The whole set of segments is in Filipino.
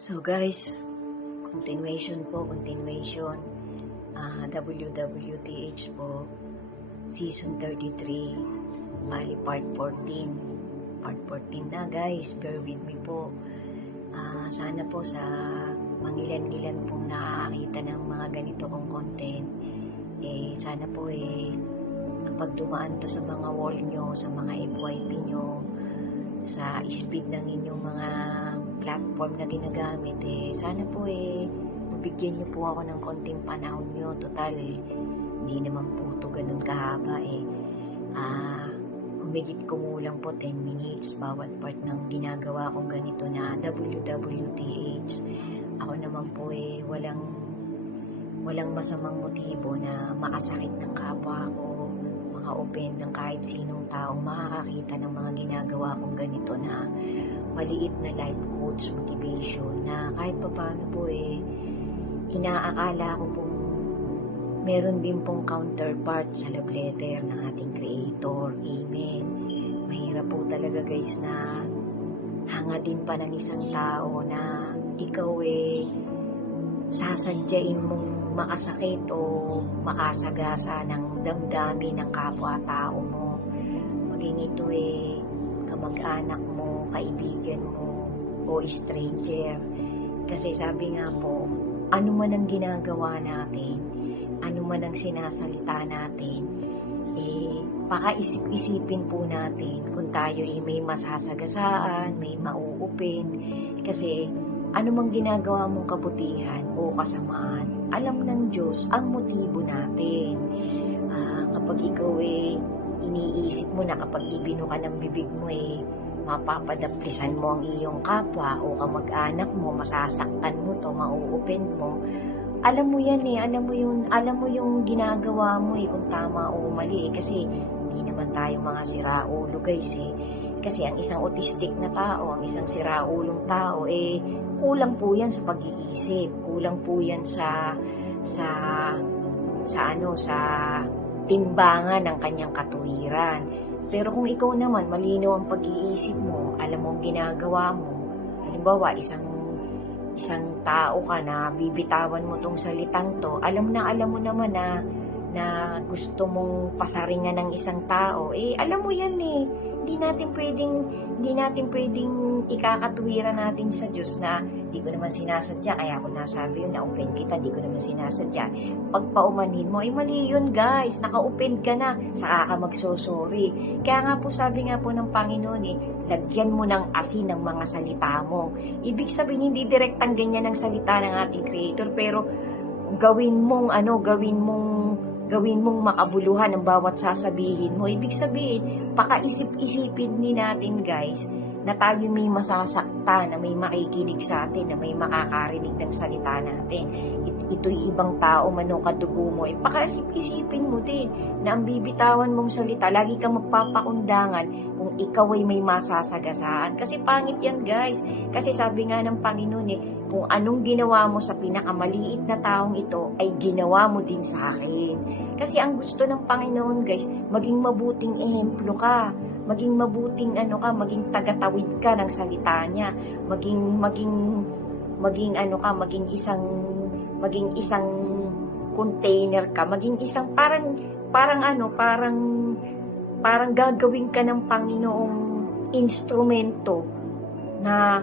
So guys, continuation. WWTH po, Season 33, bali Part 14. Part 14 na guys, bear with me po. Sana po sa mangilan-ilan pong nakakita ng mga ganito kong content, sana po kapag dumaan to sa mga wall nyo, sa mga FYP nyo, sa speed ng inyong mga platform na ginagamit, sana po mabigyan nyo po ako ng konting panahon nyo. Total, hindi naman po ito ganun kahaba humigit kumulang po 10 minutes bawat part ng ginagawa kong ganito na WWTH. Ako naman po walang masamang motibo na makasakit ng kapwa ko, maka-offend ng kahit sinong taong makakakita ng mga ginagawa kong ganito na maliit na life coach motivation na kahit paano po inaakala ko pong meron din pong counterpart sa love letter ng ating Creator. Amen. Mahirap po talaga guys na hangadin pa ng isang tao na ikaw sasadyain mong makasakit o makasagasa ng damdamin ng kapwa-tao mo. Maging ito kamag-anak mo, kaibigan mo, o stranger. Kasi sabi nga po, ano man ang ginagawa natin, ano man ang sinasalita natin, pakaisip-isipin po natin kung tayo may masasagasaan, may mauupin. Kasi ano mang ginagawa mong kabutihan o kasamaan, alam ng Diyos ang motibo natin. Kapag ikaw iniisip mo na kapag ibino ka ng bibig mo mapapadaplisan mo ang iyong kapwa o kamag-anak mo, masasaktan mo to, mauupin mo. Alam mo yan alam mo yung ginagawa mo kung tama o mali kasi hindi naman tayo mga siraulo guys Kasi ang isang autistic na tao, ang isang siraulong tao kulang po yan sa pag-iisip, kulang po yan sa timbangan ng kanyang katuwiran. Pero kung ikaw naman malinaw ang pag-iisip mo, alam mo ang ginagawa mo, halimbawa isang tao ka na bibitawan mo tong salitang to, alam mo naman na gusto mong pasaringan ng isang tao, alam mo yan hindi natin pwedeng ikakatuwiran natin sa Diyos na di ko naman sinasadya, kaya ako nasabi yun, na-offend kita, di ko naman sinasadya. Pagpaumanhin mo, mali yun guys, naka-offend ka na, saka ka magsosorry. Kaya nga po, sabi nga po ng Panginoon lagyan mo ng asin ng mga salita mo. Ibig sabihin, hindi direktang ganyan ang salita ng ating Creator, pero gawin mong makabuluhan ang bawat sasabihin mo. Ibig sabihin, pakaisip-isipin din natin guys, na tayo may masasakta, na may makikinig sa atin, na may makakarinig ng salita natin. Ito'y ibang tao man o kadugo mo. Pakaisip-isipin mo din na ang bibitawan mong salita, lagi kang magpapakundangan kung ikaw ay may masasagasaan. Kasi pangit yan guys. Kasi sabi nga ng Panginoon kung anong ginawa mo sa pinakamaliit na taong ito, ay ginawa mo din sa akin. Kasi ang gusto ng Panginoon guys, maging mabuting ehemplo ka, maging mabuting maging tagatawid ka ng salita niya, maging isang container ka, maging isang parang gagawin ka ng Panginoong instrumento na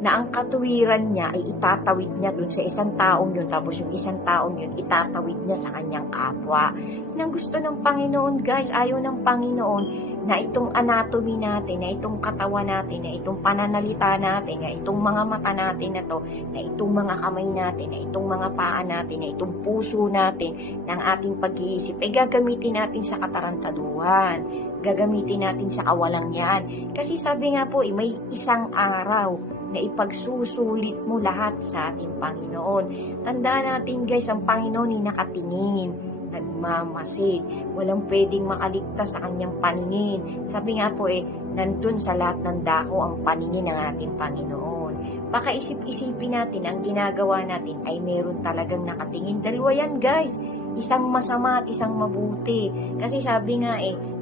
ang katuwiran niya ay itatawid niya dun sa isang taong yun, tapos yung isang taong yun itatawid niya sa kanyang kapwa. Yan ang gusto ng Panginoon guys. Ayaw ng Panginoon na itong anatomy natin, na itong katawan natin, na itong pananalita natin, na itong mga mata natin na to, na itong mga kamay natin, na itong mga paa natin, na itong puso natin, ng ating pag-iisip, gagamitin natin sa katarantaduhan, gagamitin natin sa kawalang yan. Kasi sabi nga po, may isang araw na ipagsusulit mo lahat sa ating Panginoon. Tandaan natin guys, ang Panginoon ay nakatingin, nagmamasid, walang pwedeng makaligtas sa kanyang paningin. Sabi nga po nandun sa lahat ng dako ang paningin ng ating Panginoon. Pakaisip-isipin natin, ang ginagawa natin ay meron talagang nakatingin. Dalawa yan guys, isang masama at isang mabuti. Kasi sabi nga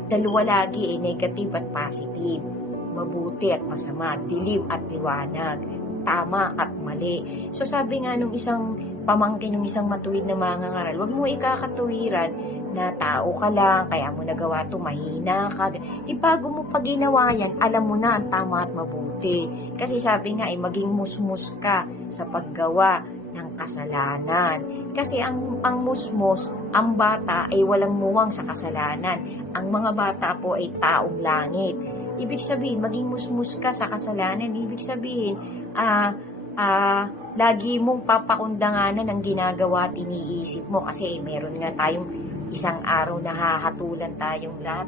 dalawa lagi negative at positive. mabuti at masama, dilim at liwanag. tama at mali. So sabi nga nung isang pamangkin, nung isang matuwid na mangangaral, wag mo ikakatuwiran na tao ka lang, kaya mo nagawa to, mahina ka. Bago mo pa ginawa yan, alam mo na ang tama at mabuti. Kasi sabi nga, maging musmus ka sa paggawa ng kasalanan. Kasi ang musmos, ang bata ay walang muwang sa kasalanan. Ang mga bata po ay taong langit. Ibig sabihin, maging musmus ka sa kasalanan. Ibig sabihin, lagi mong papakundanganan ang ginagawa at iniisip mo. Kasi meron nga tayong isang araw na hahatulan tayong lahat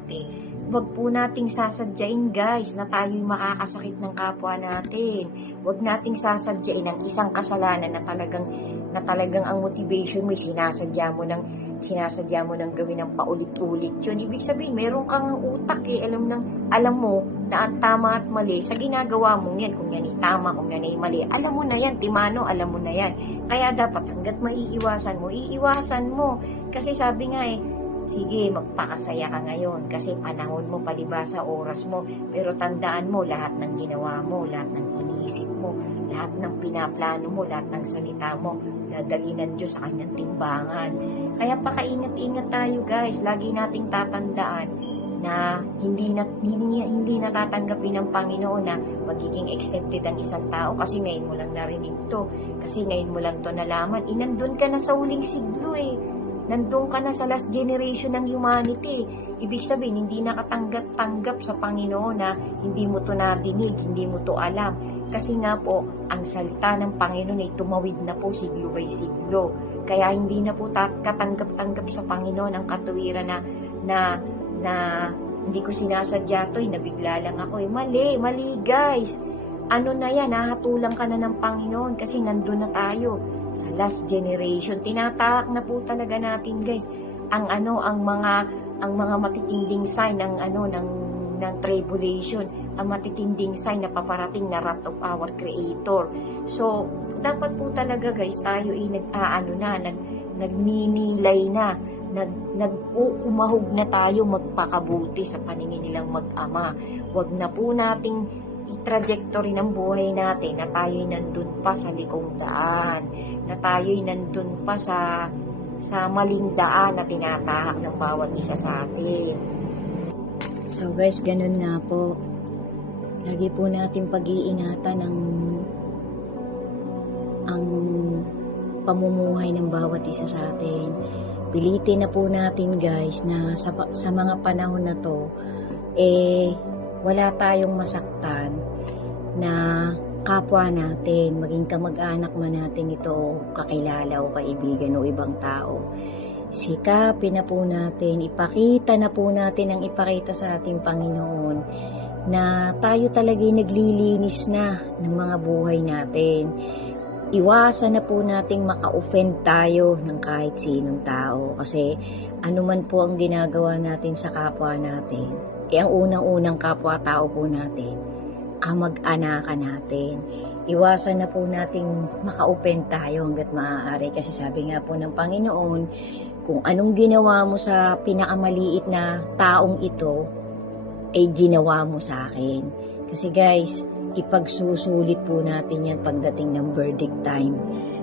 Huwag po nating sasadyain guys na tayo'y makakasakit ng kapwa natin. Huwag nating sasadyain ang isang kasalanan na talagang ang motivation mo sinasadya mo ng gawin ng paulit-ulit yun. Ibig sabihin, meron kang utak alam mo na ang tama at mali sa ginagawa mo yan. Kung yan ay tama, kung yan ay mali, alam mo na yan, Timano, alam mo na yan. Kaya dapat hanggat iiwasan mo. Kasi sabi nga sige, magpakasaya ka ngayon kasi panahon mo, palibasa, oras mo. Pero tandaan mo, lahat ng ginawa mo, lahat ng iniisip mo, lahat ng pinaplano mo, lahat ng salita mo, dadalhin ng Diyos sa kanyang timbangan. Kaya pakaingat-ingat tayo guys. Lagi nating tatandaan na hindi natatanggapin ng Panginoon na magiging accepted ang isang tao kasi ngayon mo lang narinig to. Kasi ngayon mo lang to nalaman. Nandun ka na sa huling siglo Nandun ka na sa last generation ng humanity. Ibig sabihin, hindi nakatanggap sa Panginoon na hindi mo to nadinig, hindi mo to alam. Kasi nga po, ang salita ng Panginoon ay tumawid na po siglo by siglo. Kaya hindi na po katanggap-tanggap sa Panginoon ang katuwiran na hindi ko sinasadya to, nabigla lang ako. Mali guys. Ano na yan, hahatulang ka na ng Panginoon kasi nandun na tayo sa last generation. Tinatahak na po talaga natin guys ang mga matitinding sign ng tribulation, ang matitinding sign na paparating na wrath of our Creator. So dapat po talaga guys tayo nagninilay na, nag-uumahog na tayo magpakabuti sa paningin nilang mag-ama. Wag na po nating i-trajectory ng buhay natin na tayo'y nandun pa sa likong daan, na tayo'y nandun pa sa maling daan na tinatahak ng bawat isa sa atin. So guys, ganun nga po. Lagi po natin pag-iingatan ang pamumuhay ng bawat isa sa atin. Pilitin na po natin guys na sa mga panahon na to, wala tayong masaktan na kapwa natin, maging kamag-anak man natin ito, kakilala o kaibigan o ibang tao. Sikapin na po natin, ipakita na po natin ang ipakita sa ating Panginoon na tayo talaga'y naglilinis na ng mga buhay natin. Iwasan na po nating maka-offend tayo ng kahit sinong tao kasi anuman po ang ginagawa natin sa kapwa natin, ang unang-unang kapwa-tao po natin, kamag-anakan natin. Iwasan na po nating maka-open tayo hanggat maaari kasi sabi nga po ng Panginoon, kung anong ginawa mo sa pinakamaliit na taong ito, ay ginawa mo sa akin. Kasi guys, ipagsusulit po natin yan pagdating ng verdict time.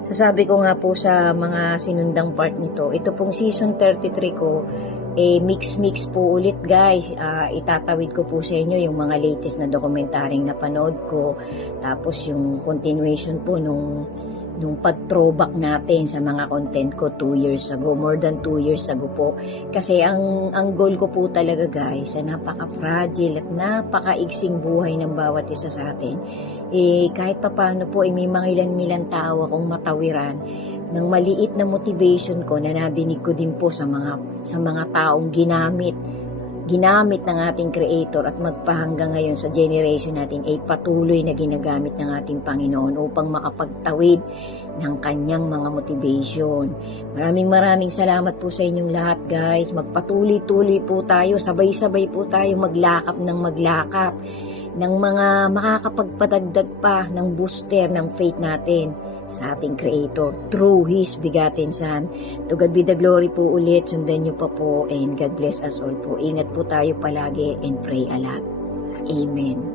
Sasabi ko nga po sa mga sinundang part nito, ito pong season 33 ko, mix po ulit guys. Itatawid ko po sa inyo yung mga latest na dokumentaryong napanood ko, tapos yung continuation po nung pag-throwback natin sa mga content ko 2 years ago, more than 2 years ago po. Kasi ang goal ko po talaga guys, napaka-fragile at napaka-igsing buhay ng bawat isa sa atin. Kahit papano po, may mga ilan tao akong matawiran ng maliit na motivation ko na nadinig ko din po sa mga taong ginamit ng ating Creator at magpahanggang ngayon sa generation natin ay patuloy na ginagamit ng ating Panginoon upang makapagtawid ng kanyang mga motivation. Maraming salamat po sa inyong lahat guys. Magpatuloy-tuloy po tayo, sabay-sabay po tayo maglakap ng mga makakapagpadagdag pa ng booster ng faith natin sa ating Creator through His begotten Son. To God be the glory po ulit. Sundan nyo pa po and God bless us all po. Ingat po tayo palagi and pray a lot. Amen.